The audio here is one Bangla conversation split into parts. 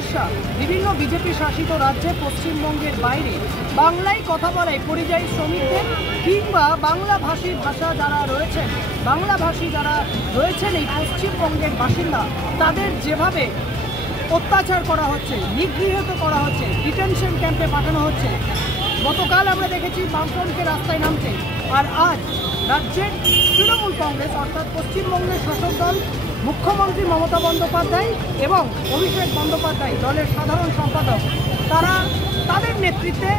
উড়িষ্যা বিভিন্ন বিজেপি শাসিত রাজ্যে পশ্চিমবঙ্গের বাইরে বাংলায় কথা বলায় পরিযায়ী শ্রমিকদের কিংবা বাংলাভাষী যারা রয়েছেন এই পশ্চিমবঙ্গের বাসিন্দা তাদের যেভাবে অত্যাচার করা হচ্ছে, নিগৃহীত করা হচ্ছে, ডিটেনশন ক্যাম্পে পাঠানো হচ্ছে। গতকাল আমরা দেখেছি বামফ্রন্টকে রাস্তায় নামতে, আর আজ রাজ্যের তৃণমূল কংগ্রেস অর্থাৎ পশ্চিমবঙ্গের শাসক দল মুখ্যমন্ত্রী মমতা বন্দ্যোপাধ্যায় এবং অভিষেক বন্দ্যোপাধ্যায় দলের সাধারণ সম্পাদক তাদের নেতৃত্বে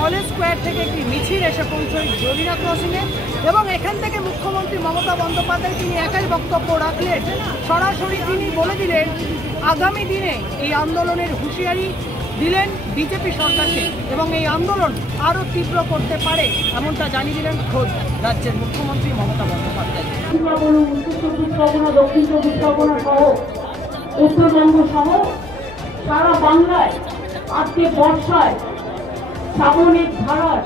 কলেজ স্কোয়ার থেকে একটি মিছিল এসে পৌঁছয় জরিনা ক্রসিংয়ে এবং এখান থেকে মুখ্যমন্ত্রী মমতা বন্দ্যোপাধ্যায় তিনি একাই বক্তব্য রাখলেন। সরাসরি তিনি বলে দিলেন আগামী দিনে এই আন্দোলনের হুঁশিয়ারি দিলেন বিজেপি সরকারকে এবং এই আন্দোলন আরও তীব্র করতে পারে এমনটা জানিয়ে দিলেন খোদ রাজ্যের মুখ্যমন্ত্রী মমতা বন্দ্যোপাধ্যায়। দক্ষিণ চব্বিশ পরগনা সহ উত্তরবঙ্গ সহ সারা বাংলায় আজকে বর্ষায় শ্রাবণের ধারার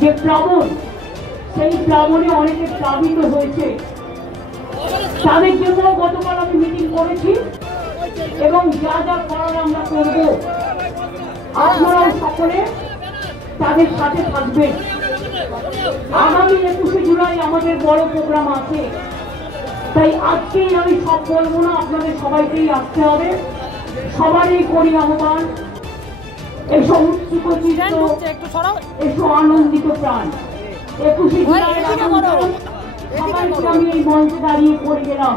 যে প্লাবন, সেই প্লাবনে অনেকে প্লাবিত হয়েছে। তাদের জন্য গতকাল আমি মিটিং করেছি এবং যা যা করার আমরা করব, আপনারাও সকলে তাদের সাথে থাকবেন। আগামী 21শে জুলাই আমাদের বড় প্রোগ্রাম আছে, তাই আজকেই আমি সব বলবো না, আপনাদের সবাইকেই আসতে হবে। সবারই করি আহ্বান, এসো উৎসুক চিত্ত, এসো আনন্দিত প্রাণ। 21শে জুলাইয়ের আন্দোলন সবাইকে আমি এই মঞ্চে দাঁড়িয়ে করে গেলাম।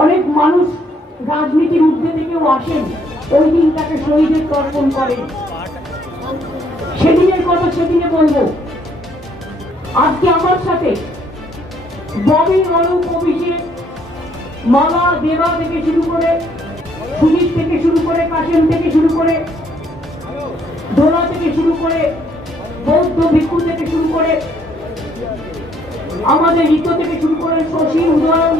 অনেক মানুষ রাজনীতির ঊর্ধ্বে থেকেও আসেন, ওই দিনটাকে শহীদের তর্পণ করেন। সেদিনের কথা সেদিনে বলবো। আজকে আমার সাথে ববি, অনুপ, অভিষেক, মালা, দেবা থেকে শুরু করে, সুজিত থেকে শুরু করে, কাশেম থেকে শুরু করে, দোলা থেকে শুরু করে, বৌদ্ধ ভিক্ষু থেকে শুরু করে, আমাদের ঋতু থেকে শুরু করে, শশী, উদয়ন,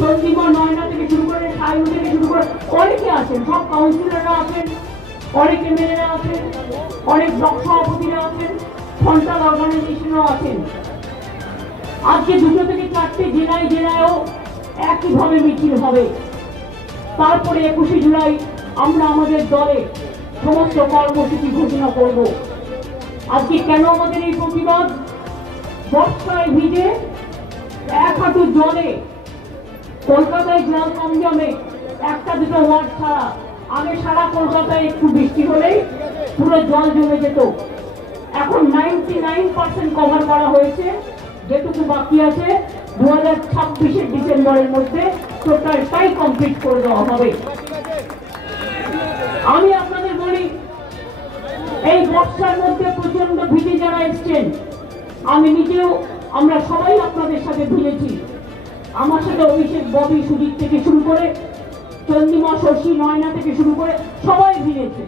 চন্দ্রিমা, নয়না থেকে শুরু করে, সায়ু থেকে শুরু করে অনেকে আছেন, সব কাউন্সিলররা আছেন, অনেক এমএলএরা আছেন, অনেক ব্লক সভাপতিরা আছেন, ফ্রন্টাল অর্গানাইজেশনও আছেন। আজকে 2 থেকে 4টে জেলায়ও একইভাবে মিছিল হবে। তারপরে 21শে জুলাই আমরা আমাদের দলে সমস্ত কর্মসূচি ঘোষণা করব। আজকে কেন আমাদের এই প্রতিবাদ? বর্ষায় ভিজে 1 হাঁটু জলে, কলকাতায় জল কম জমে 1-2 ওয়ার্ড ছাড়া, আগে সারা কলকাতায় একটু বৃষ্টি হলেই পুরো জল জমে যেত। এখন 99% কভার করা হয়েছে, যেটুকু বাকি আছে 2026-এর ডিসেম্বরের মধ্যে টোটালটাই কমপ্লিট করে দেওয়া হবে। আমি আপনাদের বলি, এই বর্ষার মধ্যে প্রচন্ড ভিজে যারা এসছেন, আমি নিজেও, আমরা সবাই আপনাদের সাথে ভিজেছি। আমার সাথে অভিষেক, ববি, সুজিত থেকে শুরু করে, চন্দ্রিমা, শশী, নয়না থেকে শুরু করে সবাই ভিজেছে।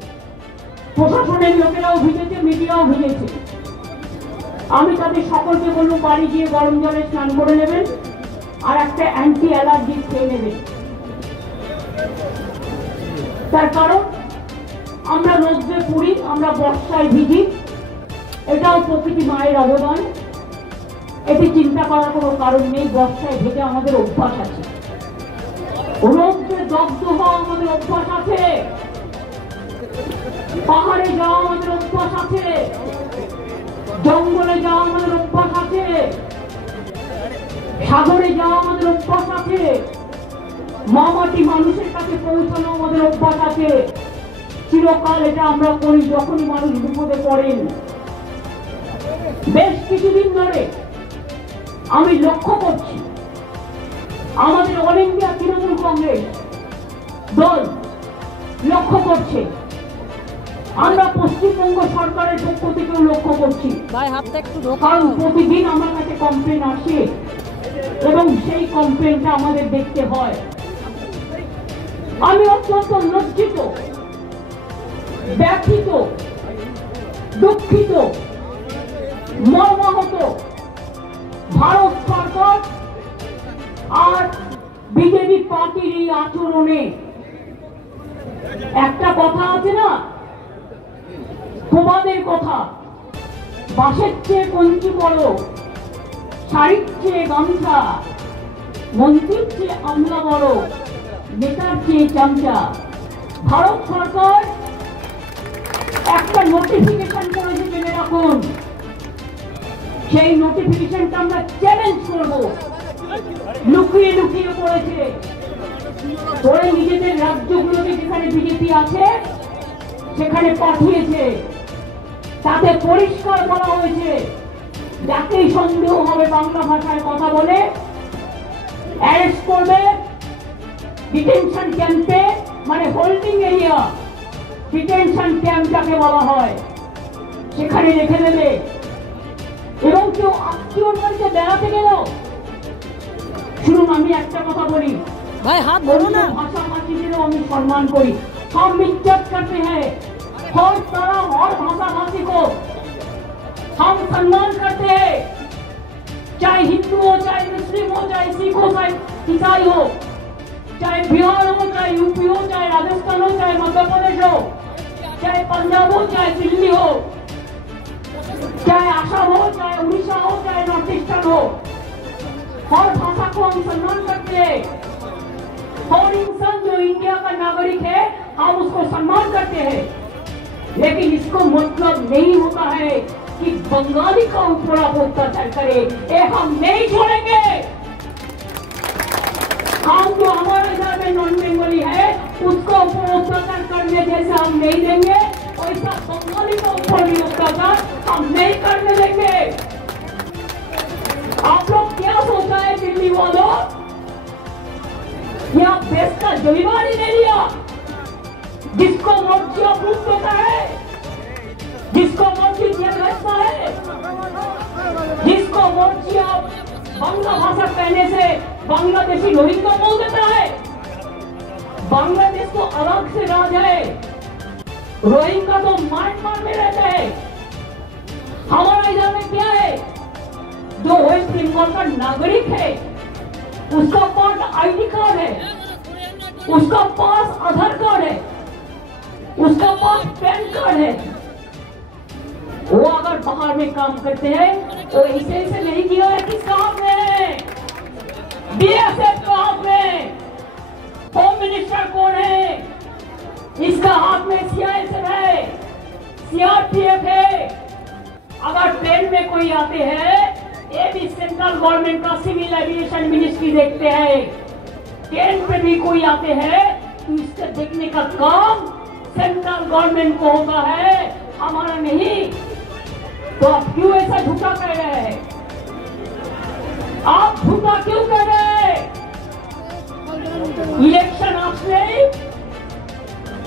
প্রশাসনের লোকেরাও ভিজেছে, মিডিয়াও ভিজেছে। আমি তাদের সকলকে বলবো বাড়ি গিয়ে গরম জলে স্নান করে নেবেন আর একটা অ্যান্টি অ্যালার্জি খেয়ে নেবেন। তার কারণ আমরা রোদ্রে পুড়ি, আমরা বর্ষায় ভিজি, এটাও প্রকৃতি মায়ের অবদান। এটি চিন্তা করার কোনো কারণ নেই। বর্ষায় ভেজে আমাদের অভ্যাস আছে, রোদ্রে দগ্ধ হওয়া আমাদের অভ্যাস আছে, পাহাড়ে যাওয়া আমাদের অভ্যাস আছে, জঙ্গলে যাওয়া আমাদের অভ্যাস আছে, সাগরে যাওয়া আমাদের অভ্যাস আছে, মামাটি মানুষের কাছে পৌঁছানো আমাদের অভ্যাস আছে। চিরকাল এটা আমরা করি যখনই মানুষ বিপদে পড়েন। বেশ কিছুদিন ধরে আমি লক্ষ্য করছি আমাদের অল ইন্ডিয়া তৃণমূল কংগ্রেস দল লক্ষ্য করছে, আমরা পশ্চিমবঙ্গ সরকারের পক্ষ থেকেও লক্ষ্য করছি, কারণ প্রতিদিন আমার কাছে কমপ্লেন আসে এবং সেই কমপ্লেনটা আমাদের দেখতে হয়। আমি অত্যন্ত লজ্জিত, ব্যথিত, দুঃখিত, মর্মাহত ভারত সরকার আর বিজেপি পার্টির এই আচরণে। একটা কথা আছে না, তোমাদের কথা, বাঁশের চেয়ে কঞ্চি বড়, শাড়ির চেয়ে গামছা, মন্ত্রীর চেয়ে আমলা বড়, নেতার চেয়ে চামচা। ভারত সরকার একটা নোটিফিকেশন করেছে, জেনে রাখুন। সেই নোটিফিকেশনটা আমরা চ্যালেঞ্জ করব। লুকিয়ে লুকিয়ে পড়েছে, ওরা নিজেদের রাজ্যগুলোতে যেখানে বিজেপি আছে সেখানে পাঠিয়েছে। তাতে পরিষ্কার বলা হয়েছে, যাকেই সন্দেহ হবে বাংলা ভাষায় কথা বলে অ্যারেস্ট করবে, ডিটেনশন ক্যাম্পে, মানে হোল্ডিং এরিয়া, ডিটেনশন ক্যাম্প যাকে বলা হয়, সেখানে রেখে দেবে। এবং কেউ আত্মীয় বাড়িতে বেড়াতে গেল, শুনুন আমি একটা কথা বলি, ভাই হাত ধরো না, भाषाभाषीদেরও আমি সম্মান করি। हम इज्जत करते हैं हर तरह और भाषाभाषी को हम सम्मान करते हैं, चाहे हिंदू हो, चाहे मुस्लिम हो, चाहे सिख हो, चाहे ईसाई हो, चाहे बिहार हो, चाहे यूपी हो, चाहे राजस्थान हो, चाहे मध्य प्रदेश हो, चाहे पंजाब हो, चाहे दिल्ली हो, चाहे आसाम हो, चाहे उड़ीसा हो, चाहे नॉर्थ ईस्टर्न हो, हर भाषा को हम सम्मान करते हैं। हर इंसान जो इंडिया का नागरिक है हम उसको सम्मान करते हैं, लेकिन इसको मतलब नहीं होता है कि बंगाली का ऊपर आप अत्याचार करे, ये हम नहीं छोड़ेंगे। हम जो हमारे इधर में नॉन बंगाली है उसको ऊपर अत्याचार करने जैसे हम नहीं देंगे, वैसा बंगाली का ऊपर भी अत्याचार हम नहीं करने देंगे। आप लोग क्या सोचा है दिल्ली वालों, ये आप देश का जमीन ही ले लिया, जिसको मर्जी अप्रूव देता है, जिसको मर्जी जेल भेजता है, जिसको मर्जी आप बांग्ला भाषा कहने से बांग्लादेशी रोहिंग्या बोल देता है। बांग्लादेश तो अलग से राज है, रोहिंग्या तो म्यांमार में रहते हैं। हमारा इधर में क्या है, जो वेस्ट बंगाल का नागरिक है उसका पास आईडी कार्ड है, उसका पास आधार कार्ड है, उसका पास पैन कार्ड है। वो अगर बाहर में काम करते हैं तो ऐसे ऐसे नहीं किया है। किसका हाथ में है, बीएसएफ का हाथ में, होम मिनिस्टर कौन है, इसका हाथ में सीआईएसएफ है, सीआरपीएफ है। अगर ट्रेन में कोई आते हैं, ये भी सेंट्रल गवर्नमेंट का सिविल एविएशन मिनिस्ट्री देखते हैं। ट्रेन पे भी कोई आते हैं तो इससे देखने का काम सेंट्रल गवर्नमेंट को होता है, हमारा नहीं। तो आप क्यों ऐसा झूठा कह रहे हैं, आप झूठा क्यों कह रहे हैं? इलेक्शन आपसे,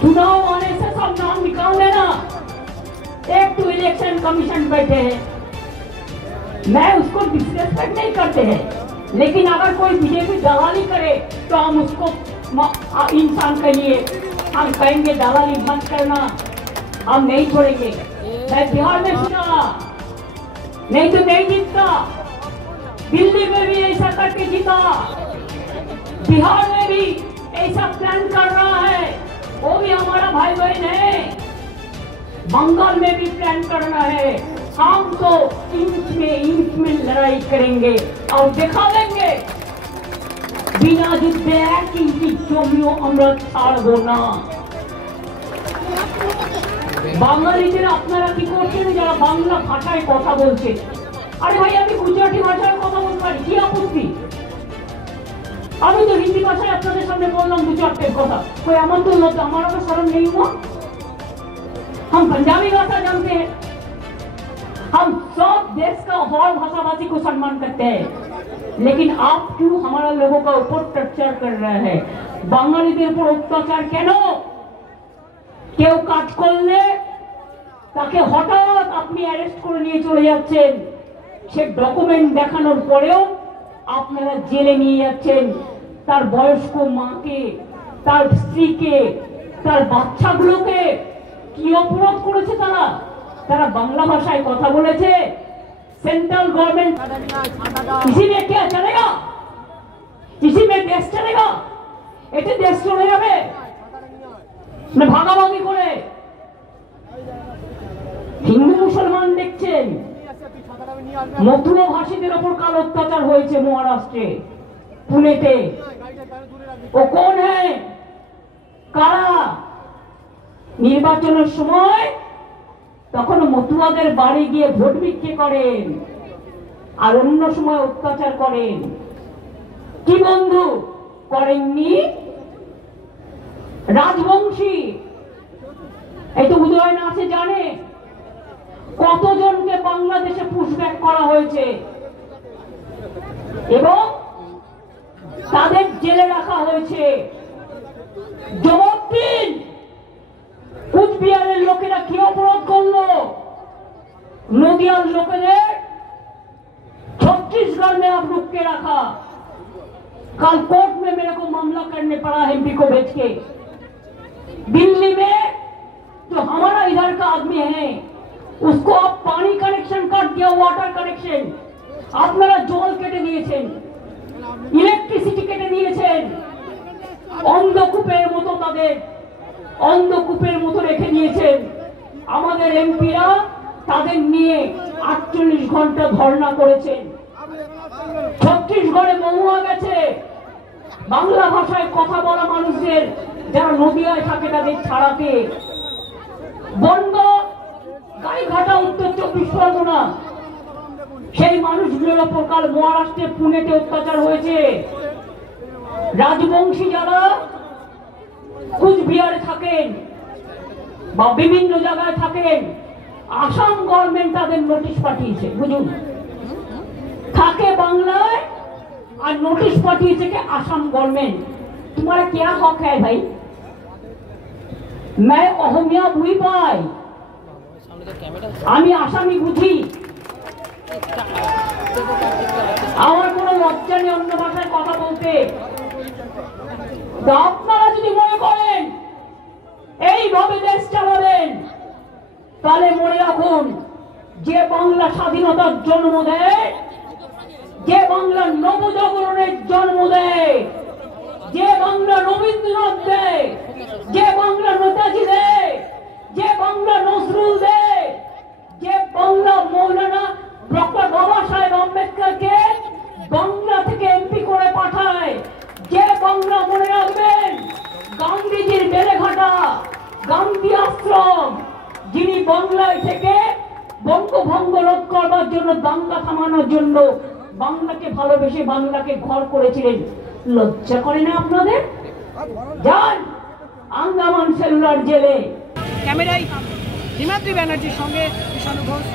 चुनाव आने से सब नाम निकाल लेना। एक तो इलेक्शन कमीशन बैठे हैं, मैं उसको डिसरेस्पेक्ट नहीं करते हैं, लेकिन अगर कोई बीजेपी दलाली करे तो हम उसको इंसान कहिए, हम कहेंगे दलाली मत करना, हम नहीं छोड़ेंगे। मैं बिहार में सुना, नहीं तो नहीं जीतता, दिल्ली में भी ऐसा करके जीता, बिहार में भी ऐसा प्लान कर रहा है, वो भी हमारा भाई बहन है। बंगाल में भी प्लान करना है। हम तो इंच में लड़ाई करेंगे और दिखा देंगे, बिना युद्धे एक इंची जमिও আমরা ছাড়বো না। বাঙালিদের আপনারা কি করছেন যারা বাংলা ভাষায় কথা বলছে? আরে ভাই আমি গুজরাটি ভাষায় কথা বলতে পারি, কি আপত্তি? আমি তো হিন্দি ভাষায় আপনাদের সামনে বললাম দু চারটে কথা, कोई আমার তো লজ্জা, আমার তো शर्म नहीं हुआ? हम पंजाबी भाषा जानते हैं, हम सब देश का हर भाषाभाषी को सम्मान करते हैं, लेकिन आप क्यों हमारा लोगों का ऊपर टर्चर कर रहे हैं? বাঙালিদের উপর অত্যাচার কেন? কেউ কাজ করলে তাকে হঠাৎ আপনি অ্যারেস্ট করে নিয়ে চলে যাচ্ছেন, সে ডকুমেন্ট দেখানোর পরেও আপনারা জেলে নিয়ে যাচ্ছেন তার বয়স্ক মাকে, তার স্ত্রীকে, তার বাচ্চাগুলোকে। কি অপরাধ করেছে তারা? তারা বাংলা ভাষায় কথা বলেছে। सेंट्रल गवर्नमेंट इसी में क्या चलेगा, इसी में देश चलेगा? এতে দেশ চলে যাবে না ভাগাভাগি করে? হিন্দু মুসলমান দেখছেন, মথুরা ভাষীদের উপর কাল অত্যাচার হয়েছে মহারাষ্ট্রে, পুনেতে। ও কোন है, কারা? নির্বাচনের সময় তখন মতুয়াদের বাড়ি গিয়ে ভোট বিক্রি করেন আর অন্য সময় অত্যাচার করেন। কি বন্ধু করেননি? রাজবংশী এই তো উদয়ন আছে জানে কতজনকে বাংলাদেশে পুশব্যাক করা হয়েছে এবং তাদের জেলে রাখা হয়েছে। জবাব দিন, কুচবিহারের লোকেরা কি অপরাধ করলো? নদিয়ার লোকেদের छत्तीसगढ़ में आप रुक के रखा, कल कोर्ट में मेरे को मामला करने पड़ा एमपी को भेज के। दिल्ली में जो हमारा इधर का आदमी है उसको आप पानी कनेक्शन काट दिया, वाटर कनेक्शन আপনারা জল কেটে দিয়েছেন, ইলেকট্রিসিটি কেটে দিয়েছেন, অন্ধকূপের মতো তাদের অন্ধকূপের মতো রেখে দিয়েছেন। আমাদের এমপিরা তাদের নিয়ে 48 ঘন্টা ধর্ণা করেছেন। ছত্তিশগড়ে মহুয়া গেছে, বাংলা ভাষায় কথা বলা মানুষদের যারা নদিয়ায় থাকে তাদের ছাড়াতে। বন্ধ গাইঘাটা উত্তর 24 পরগনা, সেই মানুষগুলোর ওপর কাল মহারাষ্ট্রে পুনেতে অত্যাচার হয়েছে। রাজবংশী যারা কুচবিহারে থাকেন বা বিভিন্ন জায়গায় থাকেন, আসাম গভর্নমেন্ট তাদের নোটিশ পাঠিয়েছে। বুঝুন, থাকে বাংলায় আর নোটিশ পাঠিয়েছে কে আসাম गवर्नमेंट। तुम्हारा क्या हक है भाई? मैं অহমিয়া বুঝি পাই, আমি আসামি বুঝি, আমার কোনো লজ্জা নেই অন্য ভাষায় কথা বলতে। আপনারা যদি মনে করেন এইভাবে দেশ চালাবেন তাহলে মনে রাখুন, যে বাংলা স্বাধীনতার জন্ম দেয়, যে বাংলা নবজাগরণের জন্ম দেয়, যে বাংলা রবীন্দ্রনাথ দেয়, যে বাংলা নেতাজি দেয়, যে বাংলা নজরুল দেয়, যে বাংলা মৌলানা ডক্টর বাবা সাহেব আম্বেদকরকে বাংলা থেকে এমপি করে পাঠায়, যে বাংলা মনে রাখবেন গান্ধীজির বেলেঘাটা গান্ধী আশ্রম, যিনি বাংলায় থেকে বঙ্গভঙ্গ রোধ করবার জন্য, দাঙ্গা থামানোর জন্য বাংলাকে ভালোবেসে বাংলাকে ঘর করেছিলেন। লজ্জা করে না আপনাদের? যান আন্দামান সেলুলার জেলে। ক্যামেরায় হিমাদ্রি ব্যানার্জির সঙ্গে কৃষ্ণ ঘোষ।